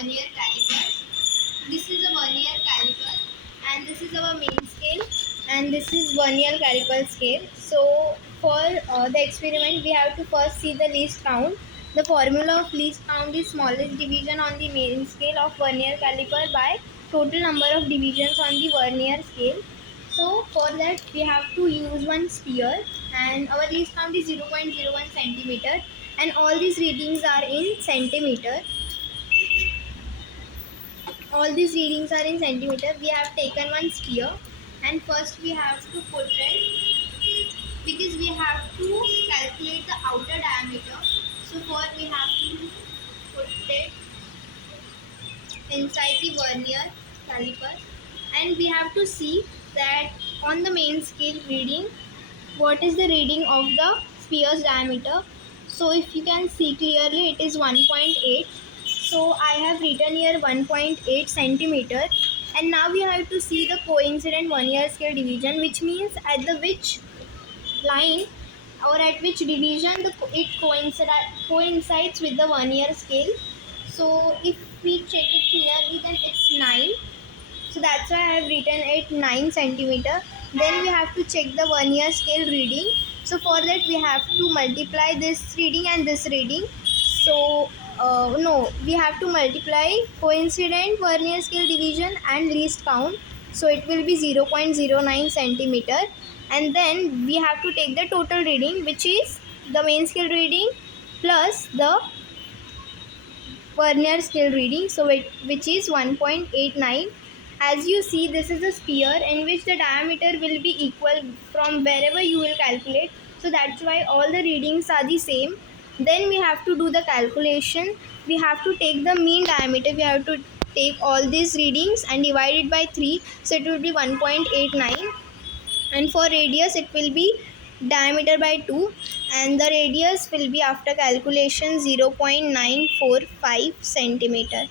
vernier caliper. This is a vernier caliper and this is our main scale and this is vernier caliper scale. So for the experiment we have to first see the least count. The formula of least count is smallest division on the main scale of vernier caliper by total number of divisions on the vernier scale. So for that we have to use one sphere and our least count is 0.01 centimeter and all these readings are in centimeter. All these readings are in centimeter. We have taken one sphere and first we have to put it because we have to calculate the outer diameter. So first we have to put it inside the vernier caliper and we have to see that on the main scale reading what is the reading of the sphere's diameter. So if you can see clearly it is 1.8. So I have written here 1.8 centimeter and now we have to see the coincident vernier scale division, which means at the which line or at which division it coincides with the vernier scale. So if we check it clearly then it's 9. So that's why I have written it 9 centimeter. Then we have to check the vernier scale reading. So for that we have to multiply this reading and this reading. So no, we have to multiply coincident vernier scale division and least count. So it will be 0.09 centimeter. And then we have to take the total reading, which is the main scale reading plus the vernier scale reading, so which is 1.89. As you see, this is a sphere in which the diameter will be equal from wherever you will calculate. So that's why all the readings are the same. Then we have to do the calculation. We have to take the mean diameter. We have to take all these readings and divide it by 3. So it will be 1.89. And for radius it will be diameter by 2 and the radius will be after calculation 0.945 centimeter.